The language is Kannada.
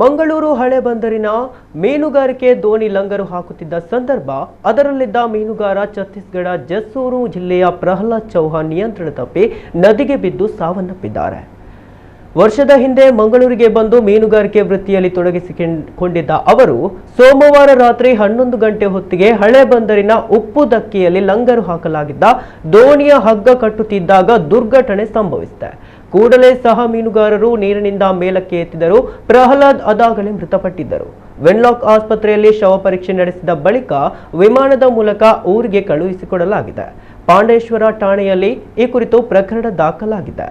ಮಂಗಳೂರು ಹಳೆ ಬಂದರಿನ ಮೀನುಗಾರಿಕೆ ದೋಣಿ ಲಂಗರು ಹಾಕುತ್ತಿದ್ದ ಸಂದರ್ಭ ಅದರಲ್ಲಿದ್ದ ಮೀನುಗಾರ ಛತ್ತೀಸ್ಗಢ ಜಸ್ಸೂರು ಜಿಲ್ಲೆಯ ಪ್ರಹ್ಲಾದ್ ಚೌಹಾಣ್ ನಿಯಂತ್ರಣ ತಪ್ಪಿ ನದಿಗೆ ಬಿದ್ದು ಸಾವನ್ನಪ್ಪಿದ್ದಾರೆ. ವರ್ಷದ ಹಿಂದೆ ಮಂಗಳೂರಿಗೆ ಬಂದು ಮೀನುಗಾರಿಕೆ ವೃತ್ತಿಯಲ್ಲಿ ತೊಡಗಿಸಿಕೊಂಡಿದ್ದ ಅವರು ಸೋಮವಾರ ರಾತ್ರಿ 11 ಗಂಟೆ ಹೊತ್ತಿಗೆ ಹಳೆ ಬಂದರಿನ ಉಪ್ಪು ದಕ್ಕಿಯಲ್ಲಿ ಲಂಗರು ಹಾಕಲಾಗಿದ್ದ ದೋಣಿಯ ಹಗ್ಗ ಕಟ್ಟುತ್ತಿದ್ದಾಗ ದುರ್ಘಟನೆ ಸಂಭವಿಸಿದೆ. ಕೂಡಲೇ ಸಹ ಮೀನುಗಾರರು ನೀರಿನಿಂದ ಮೇಲಕ್ಕೆ ಎತ್ತಿದರು. ಪ್ರಹ್ಲಾದ್ ಅದಾಗಲೇ ಮೃತಪಟ್ಟಿದ್ದರು. ವೆನ್ಲಾಕ್ ಆಸ್ಪತ್ರೆಯಲ್ಲಿ ಶವ ಪರೀಕ್ಷೆ ನಡೆಸಿದ ಬಳಿಕ ವಿಮಾನದ ಮೂಲಕ ಊರಿಗೆ ಕಳುಹಿಸಿಕೊಡಲಾಗಿದೆ. ಪಾಂಡೇಶ್ವರ ಠಾಣೆಯಲ್ಲಿ ಈ ಕುರಿತು ಪ್ರಕರಣ ದಾಖಲಾಗಿದೆ.